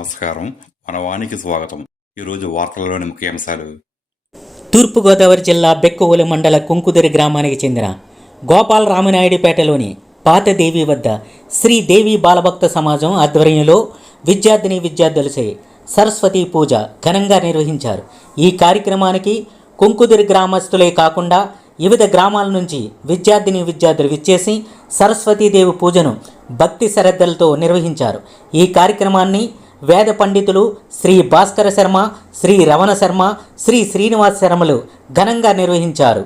నమస్కారం. మన వానికి స్వాగతం. ఈరోజు వార్తలలోని ముఖ్యాంశాలు. తూర్పుగోదావరి జిల్లా బెక్కువలి మండల కుంకుదురి గ్రామానికి చెందిన గోపాల రామనాయుడిపేటలోని పాతదేవి వద్ద శ్రీదేవి బాలభక్త సమాజం ఆధ్వర్యంలో విద్యార్థులచే సరస్వతీ పూజ ఘనంగా నిర్వహించారు. ఈ కార్యక్రమానికి కుంకుదురి గ్రామస్తులే కాకుండా వివిధ గ్రామాల నుంచి విద్యార్థులు విచ్చేసి సరస్వతీదేవి పూజను భక్తి శ్రద్ధలతో నిర్వహించారు. ఈ కార్యక్రమాన్ని వేద పండితులు శ్రీ భాస్కర శర్మ, శ్రీ రమణ శర్మ, శ్రీ శ్రీనివాస శర్మలు ఘనంగా నిర్వహించారు.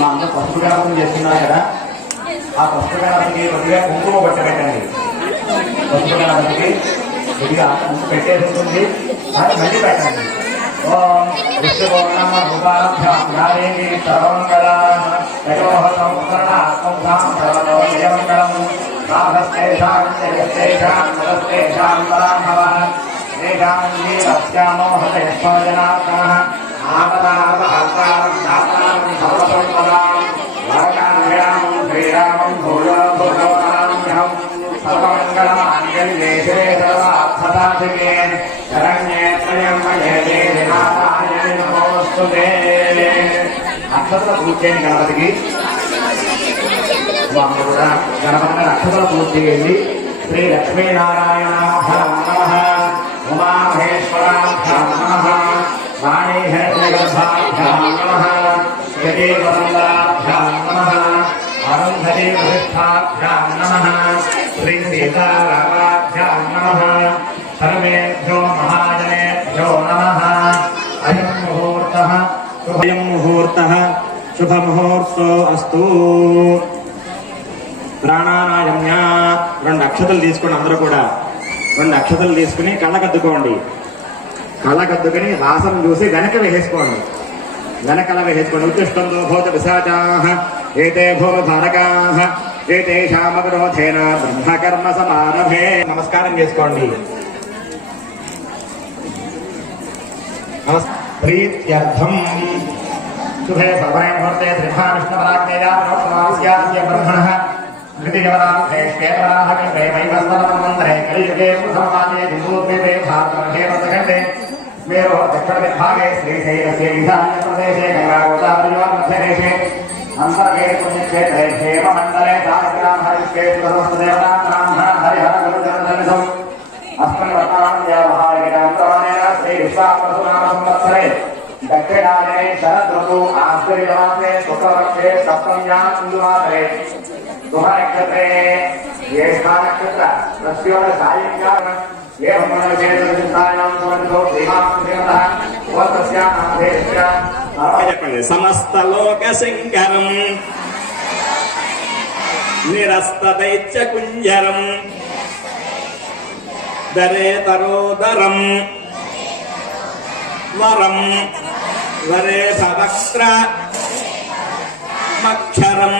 మా అన్న పసుపు గణపం చేస్తున్నారు కదా, ఆ పసుపు గణపతికి కొద్దిగా కుంకుమ పట్టబెట్టండి. పసుపు గణపతికి కొద్దిగా పెట్టేసి ఉంటుంది, అది మళ్ళీ పెట్టండి. ఓం విష్ణుగోణమ భూపాలభ్యాదేవి సర్వమంగళం జయమంగళం రాధస్తేషాం జగస్తేషాం జగస్తేషాం పరాభవః తేషాం జీవస్యామో హతయస్వజనార్దనః ఆపదాపహర్తారం దాతారం సర్వసంపదాం వరకాంగణం శ్రీరామం భూయోభూతవరామ్యహం సర్వమంగళమాంగళ్యే శివే సర్వార్థసాధికే శరణ్యే త్రయంబకే దేవి నారాయణి నమోస్తుతే. అక్షతల పూజ చేయండి గణపతికి. వాళ్ళు కూడా గణపతి అక్షతల పూజ చేయండి. శ్రీ లక్ష్మీనారాయణాభ్యాం నమః, ఉమామహేశ్వరాభ్యాం నమః, వాణీహిరణ్యగర్భాభ్యాం నమః, యతీవసుందరాభ్యాం నమః, అరుంధతీ వసిష్ఠాభ్యాం నమః, శ్రీ సీతారామాభ్యాం నమః. సర్వేభ్యో మహాజనేభ్యో నమః. అయం ముహూర్తః శుభముహూర్తో అస్తు. ప్రాణాయామ్య 2 అక్షతలు తీసుకోండి. అందరూ కూడా 2 అక్షతలు తీసుకుని కళ్ళకద్దుకోండి. కళ్ళకద్దుకుని వాసన చూసి వెనక వేసేసుకోండి. వెనకల వేసేసుకోండి. ఉత్తిష్టంతో భూత పిశాచాః ఏతే భూమ ధారకాః ఏతేషామవిరోధేన బ్రహ్మకర్మ సమారభే. నమస్కారం చేసుకోండి. ప్రీత్యర్థం శుభే సర్వే ముహూర్తే త్రిభా విష్ణుపరాజ్ఞయా ప్రోక్షమాస్యాద్య బ్రహ్మణః ృతిజవరాధే కేవరాహకండే వైవస్వనమందరే కలియుగే సమపాదే దింబూద్వేదే భారతవర్షే వర్తకండే స్మేరో దక్షిణ విభాగే శ్రీశైలస్య ఈశాన్య ప్రదేశే గంగాగోదావరియోర్మధ్యదేశే అంతర్గే పుణ్యక్షేత్రే హేమమండలే దానగ్రామ హరిష్కేశ్వరస్వదేవతాబ్రాహ్మణ హరిహర గురుజనసన్నిధం అస్మిన్ వర్తమానవ్యావహారికాంతమానేన శ్రీ విశ్వావసునామ సంవత్సరే దక్షిణాయనే శరదృతు ఆశ్చర్యమాసే శుక్లపక్షే సప్తమ్యాం హిందువాసరే నక్షత్రే జ్యేష్ఠా నక్షత్ర ప్రస్యోడ సాయంకాలం చెప్పండి. సమస్త లోక శంకరం నిరస్త దైత్య కుంజరం దరేతరోదరం వరం వరేభవక్త్ర మక్షరం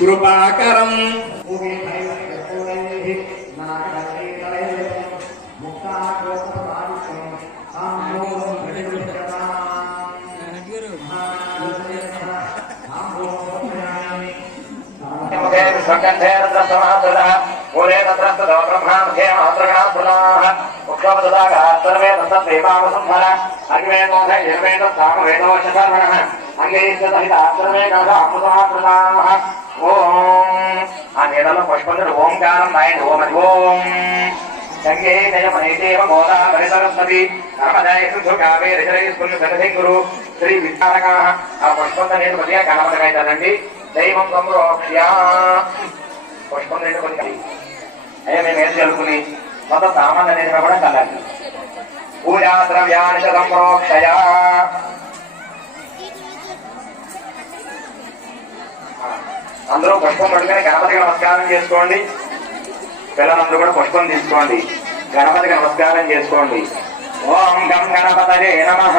కృపాకరం. ఆ నీళ్ళలో పుష్పంతుడు ఓంకారం నాయండి. ఓం అది ఓం సంగే జయమనేదేవ గోదావరి సరస్వతి నర్మదాయసు కావేరి జలయస్కురు శ్రీ విచారగా. ఆ పుష్పంత నీళ్ళు కొద్దిగా గణపతిగా అవుతానండి. దైవం సంప్రోక్ష్య పుష్పం రెండు కొద్దిగా అయ్యా మేము ఏం చదువుకుని మొత్తం సామాన్య నీళ్ళు కూడా చల్లండి. పూజా ద్రవ్యాన్ని సంప్రోక్షయ. అందరూ పుష్పం పట్టుకొని గణపతికి నమస్కారం చేసుకోండి. పిల్లలందరూ కూడా పుష్పం తీసుకోండి, గణపతికి నమస్కారం చేసుకోండి. ఓం గం గణపతయే నమః.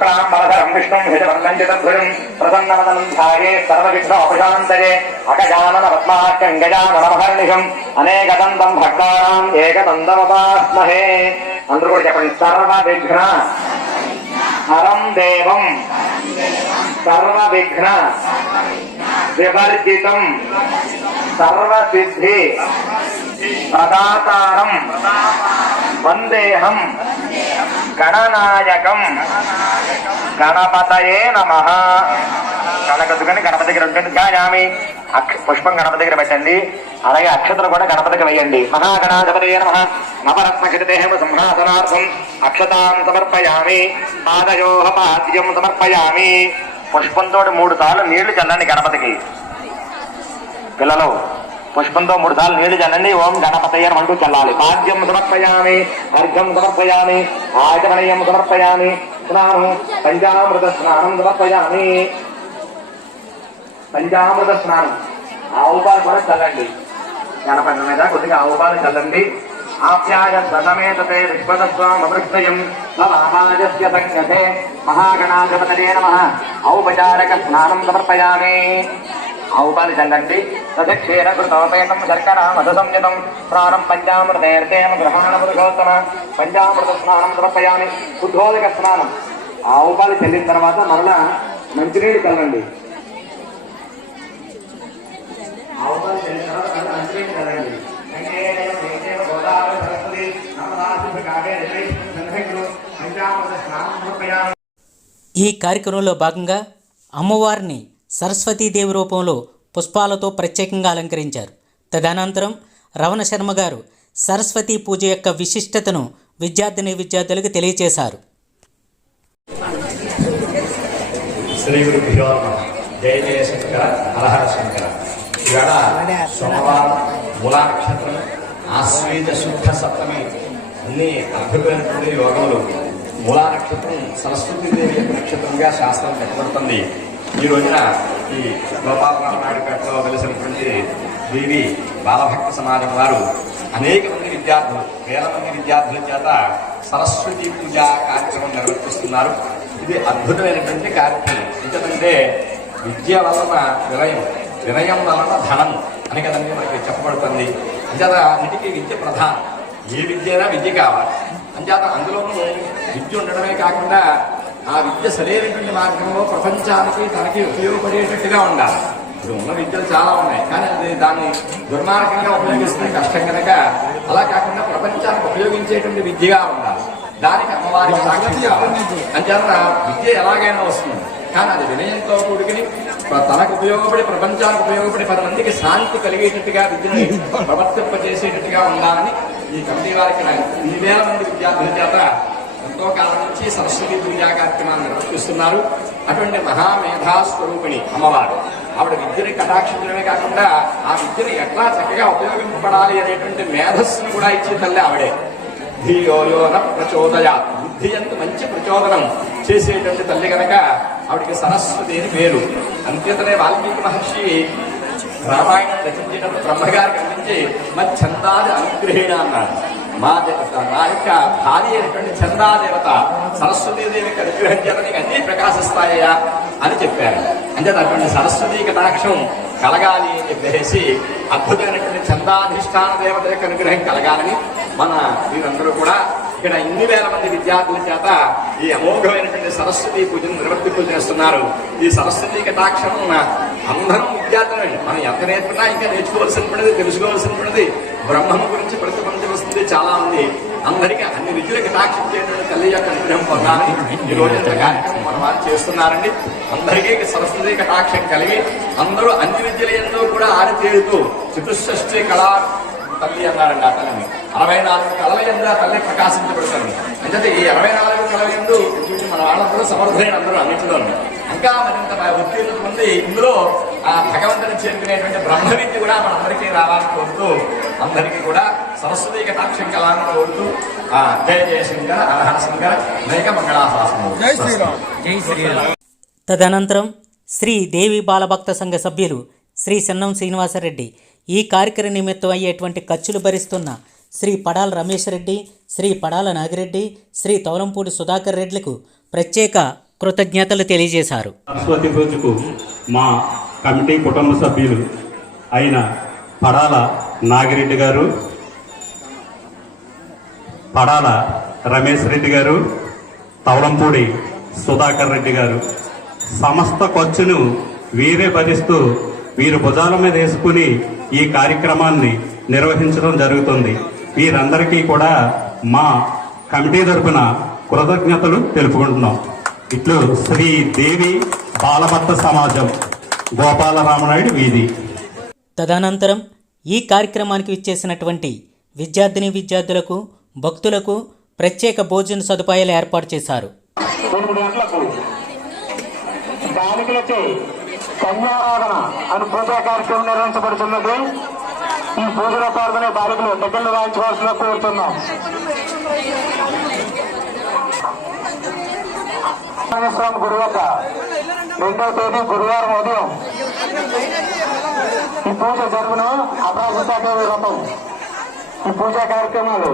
శుక్లాంబరధరం విష్ణుం హితవర్ణం చతుర్భుజం ప్రసన్నవదనం ధ్యాయే సర్వవిఘ్నోపశాంతయే అగజానన పద్మార్కం గజాననమహర్నిశం అనేకదంతం భక్తానాం ఏకదంతముపాస్మహే. అందరూ కూడా చెప్పండి. సర్వవిఘ్న హరం దేవం సర్వవిఘ్న వివర్జితం సర్వసిద్ధి ప్రదాతారం వందేహం గణనాయకం గణపతయే నమః. కళకద్దుకని గణపతి దగ్గర ఉంటుంది. గాయామి పుష్పం గణపతి దగ్గర పెట్టండి. అలాగే అక్షతలు కూడా గణపతికి వేయండి. మహాగణాధిపతయే నమః. నవరత్నఖచితేమ సింహాసనార్థం అక్షతాం సమర్పయామి. పాదయోః పాద్యం సమర్పయామి. పుష్పంతో 3 సార్లు నీళ్లు చల్లండి గణపతికి. పిల్లలు పుష్పంతో 3 సార్లు నీళ్లు చల్లండి. ఓం గణపతయ్య అంటూ చల్లాలి. పాద్యం సమర్పయామి, అర్ఘ్యం సమర్పయామి, ఆచమనీయం సమర్పయామి, స్నానం పంచామృత స్నానం సమర్పయామి. పంచామృత స్నానం ఆవు పాలు కూడా చల్లండి. గణపతి మీద కొద్దిగా ఆవు పాలు చల్లండి. ఆప్యాయ సతమేతతే విశ్వతస్వామృష్టయం సమాజస్య సంగతే మహాగణాధిపతయే నమః. ఔపచారిక స్నానం సమర్పయామి. ఆవు పాలు చల్లండి. తదక్షీర కృతోపేతం శర్కర మధు సంయుతం స్నానం పంచామృతేర్తేన గ్రహణ పురుషోత్తమ. పంచామృత స్నానం సమర్పయామి. శుద్ధోదక స్నానం. ఆవు పాలు చల్లిన తర్వాత మరలా మంచినీళ్ళు చల్లండి. ఆవు పాలు చల్లిన తర్వాత మరలా మంచినీళ్ళు చల్లండి. ఈ కార్యక్రమంలో భాగంగా అమ్మవారిని సరస్వతీదేవి రూపంలో పుష్పాలతో ప్రత్యేకంగా అలంకరించారు. తదనంతరం రవణ శర్మ గారు సరస్వతీ పూజ యొక్క విశిష్టతను విద్యార్థులకు తెలియజేశారు. శ్రీ గురుభ్యో నమః. జయ జయ శంకర హరహర శంకర. ఇవాళ సోమవారం, మూలా నక్షత్రం, ఆశ్వీజ శుద్ధ సప్తమి, అన్ని అద్భుతమైనటువంటి యోగములు. మూలా నక్షత్రం సరస్వతీదేవి యొక్క నక్షత్రంగా శాస్త్రం చెప్పబడుతుంది. ఈ రోజున ఈ గోపాలరామనాయుడుపేటలో వెలిసినటువంటి దేవి బాలభక్త సమాజం వారు అనేక మంది విద్యార్థులు, వేల మంది విద్యార్థుల చేత సరస్వతి పూజ కార్యక్రమం నిర్వర్తిస్తున్నారు. ఇది అద్భుతమైనటువంటి కార్యక్రమం. ఎందుకంటే విద్య వలన వినయం, వినయం వలన ధనం అని కదండి మనకి చెప్పబడుతుంది. అంచేత అన్నిటికీ విద్య ప్రధానం. ఏ విద్య అయినా విద్య కావాలి. అంచేత అందులోనూ విద్య ఉండడమే కాకుండా ఆ విద్య సరైనటువంటి మార్గంలో ప్రపంచానికి తనకి ఉపయోగపడేటట్టుగా ఉండాలి. ఇప్పుడు ఉన్న విద్యలు చాలా ఉన్నాయి, కానీ అది దాన్ని దుర్మార్గంగా ఉపయోగిస్తే కష్టం కనుక అలా కాకుండా ప్రపంచానికి ఉపయోగించేటువంటి విద్యగా ఉండాలి. దానికి అమ్మవారికి సాక్షి కావాలి. అంచేత విద్య ఎలాగైనా వస్తుంది, కానీ అది వినయంతో కూడుకుని తనకు ఉపయోగపడి ప్రపంచానికి ఉపయోగపడి 10 మందికి శాంతి కలిగేటట్టుగా విద్యని ప్రవర్తింపజేసేటట్టుగా ఉండాలని ఈ కమిటీ వారికి 2,000 మంది విద్యార్థుల చేత ఎంతో కాలం నుంచి సరస్వతి పూజా కార్యక్రమాన్ని నిర్వర్తిస్తున్నారు. అటువంటి మహామేధా స్వరూపిణి అమ్మవారు. ఆవిడ విద్యని కటాక్షించడమే కాకుండా ఆ విద్యని ఎట్లా చక్కగా ఉపయోగింపబడాలి అనేటువంటి మేధస్సును కూడా ఇచ్చే తల్లి ఆవిడే. ధియోయోన ప్రచోదయ, బుద్ధి ఎంత మంచి ప్రచోదనం చేసేటువంటి తల్లి కనుక ఆవిడికి సరస్వతి అని పేరు. అంతేతనే వాల్మీకి మహర్షి రామాయణం రచించేటప్పుడు బ్రహ్మగారికి అందించి మరి చందాది అనుగ్రహీణ అన్నాడు. మా యొక్క భార్య అయినటువంటి చందాదేవత సరస్వతీదేవికి అనుగ్రహం చేత నీకు అన్ని ప్రకాశిస్తాయా అని చెప్పారు. అంటే అటువంటి సరస్వతీ కటాక్షం కలగాలి అని చెప్పేసి అద్భుతమైనటువంటి చందాధిష్టాన దేవత యొక్క అనుగ్రహం కలగాలని మన వీరందరూ కూడా ఇక్కడ 2,000 మంది విద్యార్థుల చేత ఈ అమోఘమైనటువంటి సరస్వతీ పూజను నిర్వర్తింపు చేస్తున్నారు. ఈ సరస్వతీ కటాక్షం అందరం విద్యార్థులు. మనం ఎంత నేర్చుకున్నా ఇంకా నేర్చుకోవాల్సినది, తెలుసుకోవాల్సినది. బ్రహ్మం గురించి ప్రతిబంధించవలసింది చాలా ఉంది. అందరికీ అన్ని విద్యలు కటాక్షించేటువంటి తల్లి యొక్క అనుగ్రహం పొందాలని ఈ రోజు కార్యక్రమం మన వారు చేస్తున్నారండి. అందరికీ సరస్వతీ కటాక్షం కలిగి అందరూ అన్ని విద్యలంలో కూడా ఆరితేరుతూ చతుషష్ఠి కళా తల్లి అన్నారండి. ఆ తల్లిని 64 కళల ఎందు ఆ తల్లి ప్రకాశించబడుతుంది. అంటే ఈ 64 కళల ఎందు మన వాళ్ళందరూ సమర్థులైన అందరూ అన్నింటిలో ఇంకా మరింత ఉత్తీర్ణత ఉంది. ఇందులో ఆ భగవంతుని చేరుకునేటువంటి బ్రహ్మ విద్య కూడా మనందరికీ రావాలని కోరుతూ అందరికీ కూడా సరస్వతీ కటాక్షం కళాన్ని కోరుతూ జయ జయశంకర హరహరశంకర అనేక మంగళాశాసనము. తదనంతరం శ్రీ దేవి బాలభక్త సంఘ సభ్యులు శ్రీ చెన్నం శ్రీనివాసరెడ్డి ఈ కార్యక్రమ నిమిత్తం అయ్యేటువంటి ఖర్చులు భరిస్తున్న శ్రీ పడాల రమేష్ రెడ్డి, శ్రీ పడాల నాగిరెడ్డి, శ్రీ తౌలంపూడి సుధాకర్ రెడ్లకు ప్రత్యేక కృతజ్ఞతలు తెలియజేశారు. సరస్వతి పూజకు మా కమిటీ కుటుంబ సభ్యులు అయిన పడాల నాగిరెడ్డి గారు, పడాల రమేష్ రెడ్డి గారు, తవలంపూడి సుధాకర్ రెడ్డి గారు సమస్త ఖర్చును వీరే భరిస్తూ వీరు భుజాల మీద వేసుకుని ఈ కార్యక్రమాన్ని నిర్వహించడం జరుగుతుంది. వీరందరికీ కూడా మా కమిటీ తరపున కృతజ్ఞతలు తెలుపుకుంటున్నాం. ఇట్లు శ్రీ దేవి బాలభక్త సమాజం, గోపాలరామనాయుడు వీధి. తదనంతరం ఈ కార్యక్రమానికి విచ్చేసినటువంటి విద్యార్థులకు భక్తులకు ప్రత్యేక భోజన సదుపాయాలు ఏర్పాటు చేశారు. 8 గంటలకు బాలికలచే కన్యారాధన అని పూజా కార్యక్రమం నిర్వహించబడుతున్నది. ఈ పూజలో పాల్గొనే బాలికలు దగ్గరలో వాయించవలసిన కోరుతున్నాం. గుడి వద్ద 2వ తేదీ గురువారం ఉదయం ఈ పూజ జరుగును. అపరాజితాదేవి వ్రతం ఈ పూజా కార్యక్రమాలు